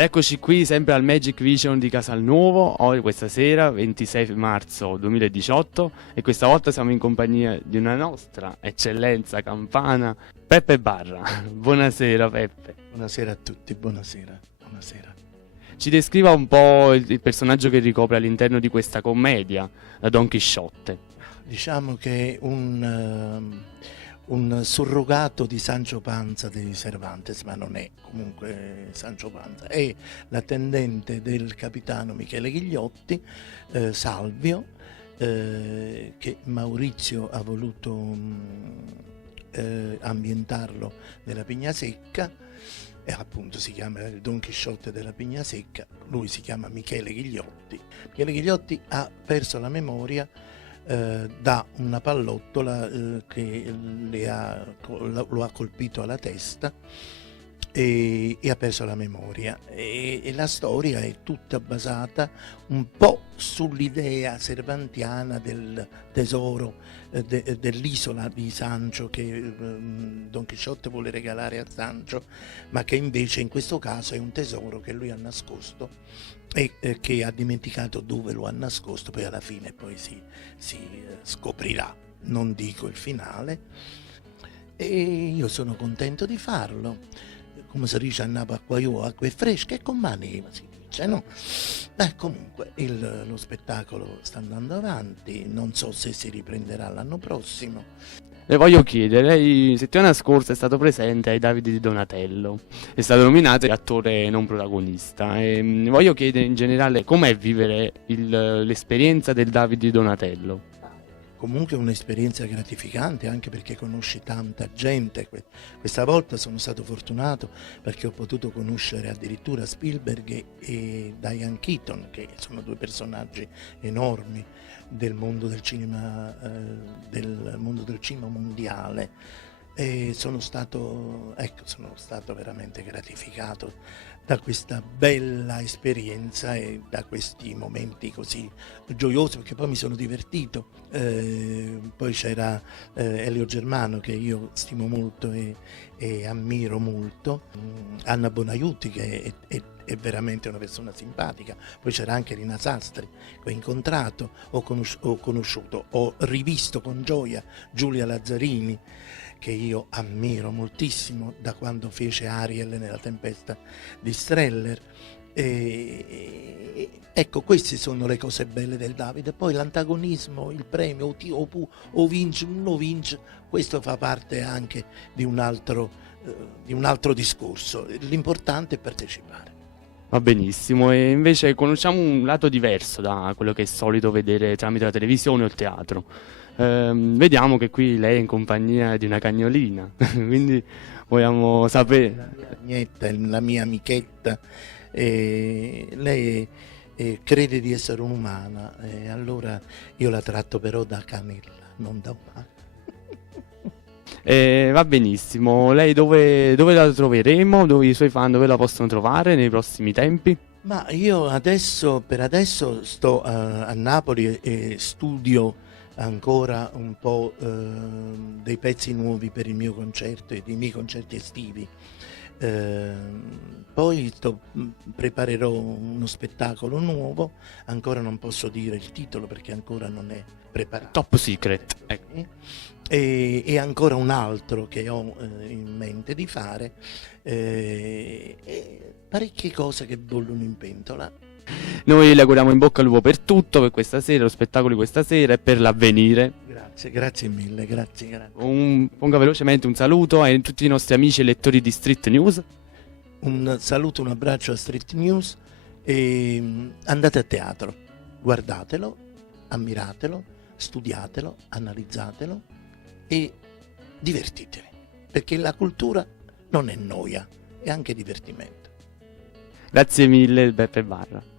Eccoci qui sempre al Magic Vision di Casalnuovo, oggi questa sera 26 marzo 2018 e questa volta siamo in compagnia di una nostra eccellenza campana, Peppe Barra. Buonasera Peppe. Buonasera a tutti, buonasera. Ci descriva un po' il personaggio che ricopre all'interno di questa commedia, la Don Chisciotte. Diciamo che è un surrogato di Sancho Panza di Cervantes, ma non è comunque Sancho Panza, è l'attendente del capitano Michele Ghigliotti, Salvio, che Maurizio ha voluto ambientarlo nella Pigna Secca, e appunto si chiama il Don Chisciotte della Pigna Secca. Lui si chiama Michele Ghigliotti. Michele Ghigliotti ha perso la memoria da una pallottola che lo ha colpito alla testa e ha perso la memoria, e la storia è tutta basata un po' sull'idea cervantiana del tesoro dell'isola di Sancho che Don Chisciotte vuole regalare a Sancho, ma che invece in questo caso è un tesoro che lui ha nascosto e che ha dimenticato dove lo ha nascosto. Poi alla fine poi si scoprirà, non dico il finale, e io sono contento di farlo. Come si dice a Napoli, acque fresche e con mani, si dice, no? Comunque lo spettacolo sta andando avanti, non so se si riprenderà l'anno prossimo. Le voglio chiedere, lei settimana scorsa è stato presente ai Davide di Donatello, è stato nominato attore non protagonista e voglio chiedere in generale com'è vivere l'esperienza del Davide di Donatello. Comunque è un'esperienza gratificante, anche perché conosci tanta gente. Questa volta sono stato fortunato perché ho potuto conoscere addirittura Spielberg e Diane Keaton, che sono due personaggi enormi del mondo del cinema mondiale, e sono stato veramente gratificato da questa bella esperienza e da questi momenti così gioiosi, perché poi mi sono divertito. Poi c'era Elio Germano, che io stimo molto e ammiro molto, Anna Bonaiuti, che è veramente una persona simpatica. Poi c'era anche Rina Sastri, che ho incontrato, ho rivisto con gioia Giulia Lazzarini, che io ammiro moltissimo da quando fece Ariel nella Tempesta di Streller. Ecco, queste sono le cose belle del Davide. Poi l'antagonismo, il premio, o vince o non vince, questo fa parte anche di un altro discorso. L'importante è partecipare. Va benissimo, e invece conosciamo un lato diverso da quello che è solito vedere tramite la televisione o il teatro. Vediamo che qui lei è in compagnia di una cagnolina, quindi vogliamo sapere. La mia amichetta, lei crede di essere un'umana, allora io la tratto però da canella, non da umana. Va benissimo, lei dove la troveremo? Dove i suoi fan dove la possono trovare nei prossimi tempi? Ma io per adesso sto a Napoli e studio ancora un po' dei pezzi nuovi per il mio concerto e dei miei concerti estivi. Poi preparerò uno spettacolo nuovo, ancora non posso dire il titolo perché ancora non è preparato. Top secret. E ancora un altro che ho in mente di fare, e parecchie cose che bollono in pentola. Noi le auguriamo in bocca al lupo per tutto, per questa sera, lo spettacolo di questa sera e per l'avvenire. Grazie mille, grazie. Ponga velocemente un saluto a tutti i nostri amici e lettori di Street News. Un saluto, un abbraccio a Street News, e andate a teatro, guardatelo, ammiratelo, studiatelo, analizzatelo e divertitevi, perché la cultura non è noia, è anche divertimento. Grazie mille Beppe Barra.